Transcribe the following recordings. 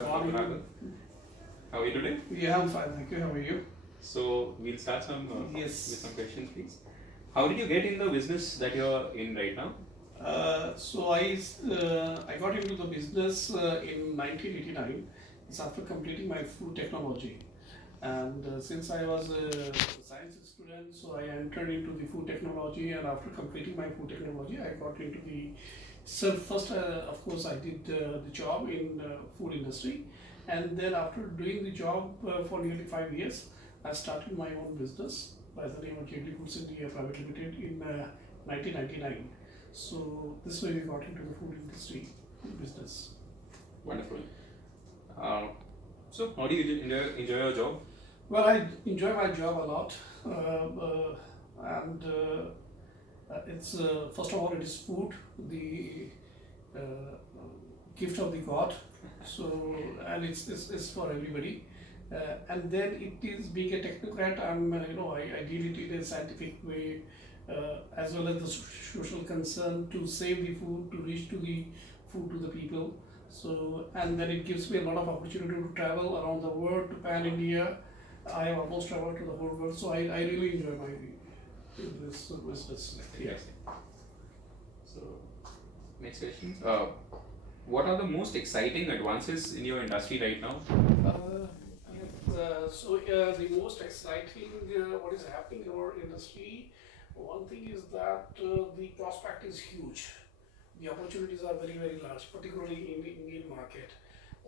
Raghav. How are you today? Yeah, I'm fine, thank you. How are you? So we'll start with Yes. some questions, please. How did you get in the business that you're in right now? So I got into the business in 1989. It's after completing my food technology, and since I was a science student, so I entered into the food technology. And after completing my food technology, I got into the first. Of course, I did the job in food industry, and then after doing the job for nearly 5 years, I started my own business by the name of JD Foods India Private Limited in 1999. So this way we got into the food industry business. Wonderful. Uh, so how do you enjoy your job? Well, I enjoy my job a lot, and it's first of all it is food, the uh, gift of the God. So and it's for everybody. And then it is being a technocrat. I deal it in a scientific way, as well as the social concern to save the food, to reach to the food to the people. So and then it gives me a lot of opportunity to travel around the world to pan India. I have almost traveled to the whole world, so I really enjoy my this business. Yeah. Interesting. So next question. What are the most exciting advances in your industry right now? The most exciting what is happening in our industry, one thing is that the prospect is huge. The opportunities are very very large, particularly in the Indian market,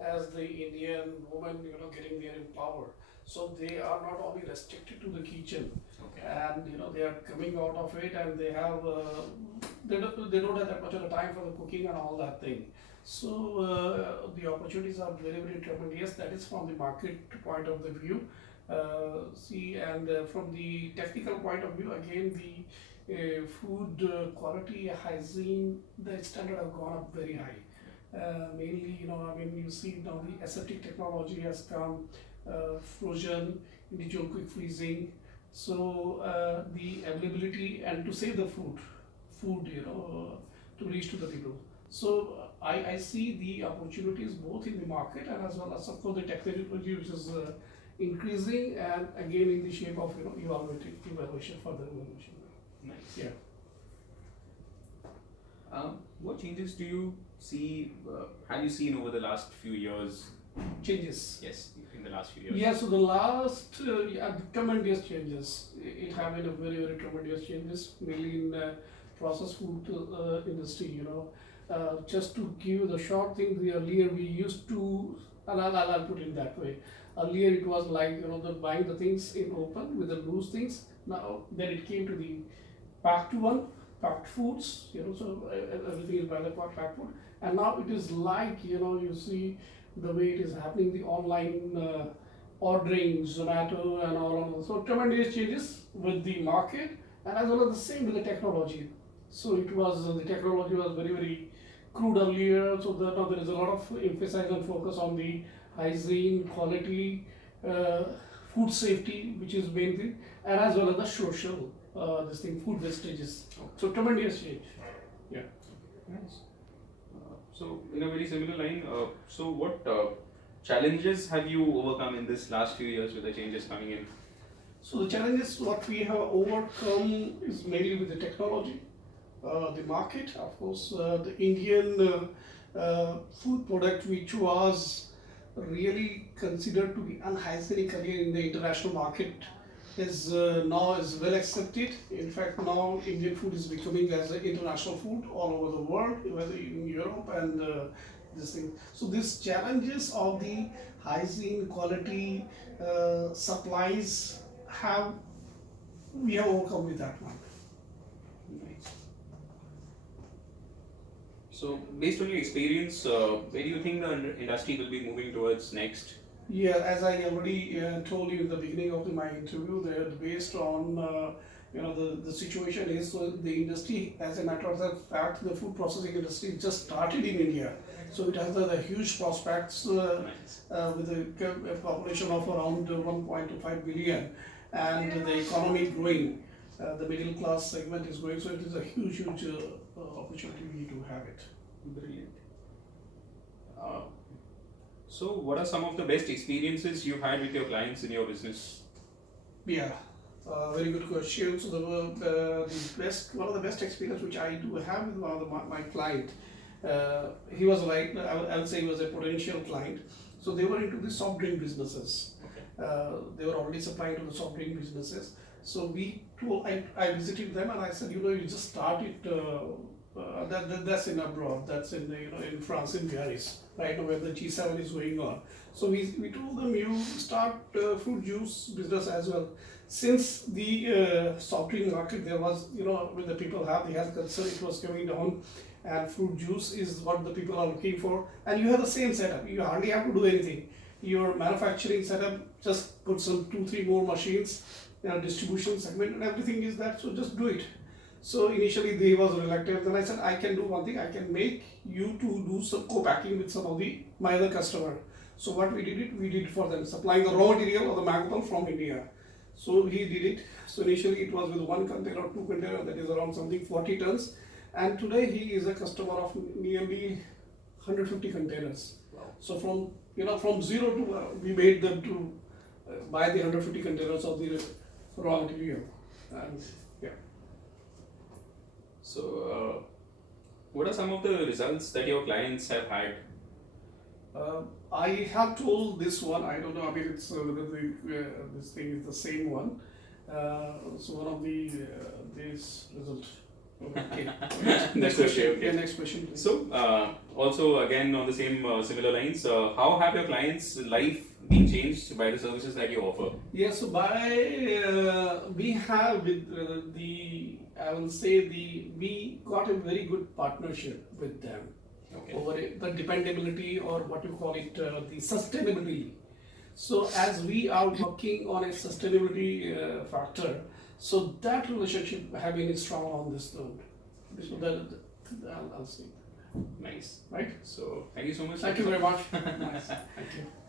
as the Indian women getting there in power. So they are not only restricted to the kitchen, Okay. and they are coming out of it, and they have they don't have that much of a time for the cooking and all that thing. So the opportunities are very very tremendous. That is from the market point of the view. And from the technical point of view, again the food quality, hygiene, the standard have gone up very high. Mainly, you see now the aseptic technology has come, frozen, individual quick freezing. So the availability and to save the food, to reach to the people. So I see the opportunities both in the market and as well as of course the technology which is increasing, and again in the shape of evaluation, further evaluation. Nice. Yeah. What changes do you see? Have you seen over the last few years? Changes. Yes, in the last few years. Yeah, so the last tremendous changes. It have been a very very tremendous changes, mainly in processed food industry. Just to give the short thing, the earlier we used to, and I'll put it that way. Earlier it was like the buying the things in open with the loose things. Now then it came to the packed one, packed foods. So everything is by the packed food, and now it is like you see the way it is happening, the online ordering, Zomato and all of those. So tremendous changes with the market, and as well as the same with the technology. So it was the technology was very very crude earlier, so that now there is a lot of emphasis and focus on the hygiene, quality, uh, food safety, which is main thing, and as well as the social this thing, food wastages. So tremendous change. Yeah. Nice. So in a very similar line, so what challenges have you overcome in this last few years with the changes coming in? So the challenges what we have overcome is mainly with the technology, the market, of course, the Indian food product, which was really considered to be unhygienic earlier in the international market, is now is well accepted. In fact, now Indian food is becoming as an international food all over the world, whether in Europe and this thing. So these challenges of the hygiene, quality, supplies have we have overcome with that one. Nice. So based on your experience, where do you think the industry will be moving towards next? Yeah, as I already told you in the beginning of my interview, that based on the situation is, so the industry, as a matter of fact, the food processing industry just started in India, so it has the huge prospects Nice. with a population of around 1.25 billion, and the economy growing, the middle class segment is growing, so it is a huge opportunity we need to have it. Brilliant. Uh, So, what are some of the best experiences you had with your clients in your business? Yeah, very good question. So one of the best experience which I do have with one of my client, he was like, I would say he was a potential client. So they were into the soft drink businesses. Okay. They were already supplying to the soft drink businesses. So I visited them and I said, you just start it. That's in abroad. That's in in France, in Paris, right now where the G7 is going on. So we told them, you start fruit juice business as well. Since the soft drink market, there was, when the people have the health concern, it was coming down, and fruit juice is what the people are looking for. And you have the same setup. You hardly have to do anything. Your manufacturing setup, just put some 2-3 more machines, distribution segment, and everything is that. So just do it. So initially they was reluctant. Then I said, I can do one thing. I can make you to do some co-packing with some of my other customer. So what we did for them, supplying the raw material of the mango pulp from India. So he did it. So initially it was with 1 container or 2 container, that is around something 40 tons. And today he is a customer of nearly 150 containers. Wow. So from zero to we made them to buy the 150 containers of the raw material. And yeah. So, what are some of the results that your clients have had? I have told this one. I don't know. I mean, it's whether this thing is the same one. So one of the this result. Okay. Next question. Okay. Yeah, next question. Please. So, also again on the same similar lines, how have your clients' life been changed by the services that you offer? Yeah. So we have with I will say we got a very good partnership with them. Okay. Over the dependability, or what you call it, the sustainability. So as we are working on a sustainability factor, so that relationship have been strong on this note. So I'll say, Nice. right? So, thank you so much. Thank you very much. Nice. Thank you.